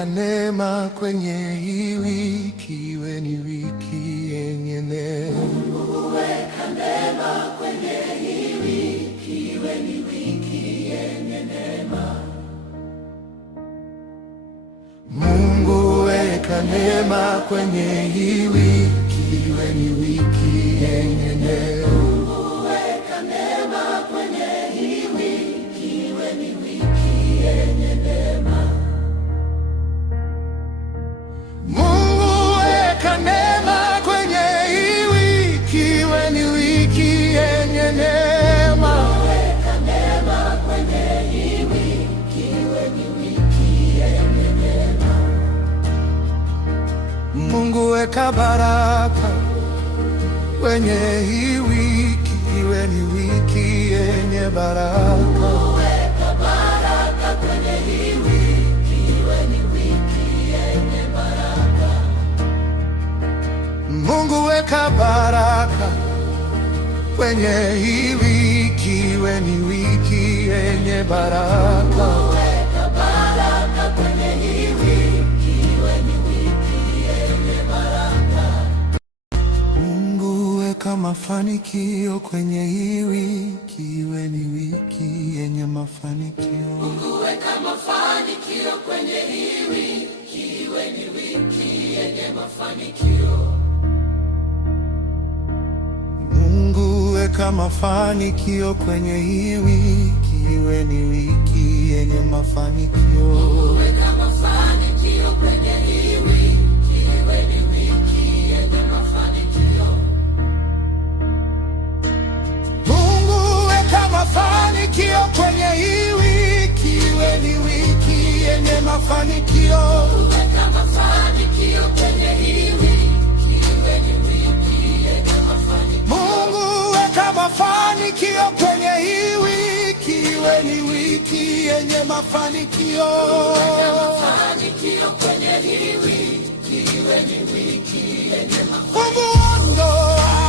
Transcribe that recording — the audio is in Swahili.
weka neema kwenye hii wiki, iwe ni wiki yenye neema. Mungu weka neema kwenye hii wiki, iwe ni wiki yenye neema. Mungu weka neema kwenye hii wiki, iwe ni wiki yenye neema. Mungu weka neema kwenye hii wiki, iwe ni wiki yenye neema. Mungu weka neema kwenye hii wiki, iwe ni wiki yenye neema. Weka neema kwenye hii wiki, iwe ni wiki yenye neema. Mungu weka baraka kwenye hii wiki, iwe ni wiki yenye baraka. Weka baraka kwenye hii wiki, iwe ni wiki yenye baraka. Mungu weka baraka kwenye hii wiki, iwe ni wiki yenye baraka. Weka baraka kwenye hii wiki, iwe ni wiki yenye baraka. Mungu weka mafanikio kwenye hii wiki, iwe ni wiki yenye mafanikio. Mungu weka mafanikio kwenye hii wiki, iwe ni wiki yenye mafanikio. Mungu weka mafanikio kwenye hii wiki, iwe ni wiki yenye mafanikio. Weka mafanikio kwenye hii wiki, iwe ni wiki yenye mafanikio. Mungu weka mafanikio kwenye hii wiki, iwe ni wiki yenye mafanikio. Weka mafanikio kwenye hii wiki, iwe ni wiki yenye mafanikio. Mungu weka mafanikio kwenye hii wiki, iwe ni wiki yenye mafanikio. Mafanikio kwenye hii wiki, iwe ni wiki yenye mafanikio. Mungu ondoa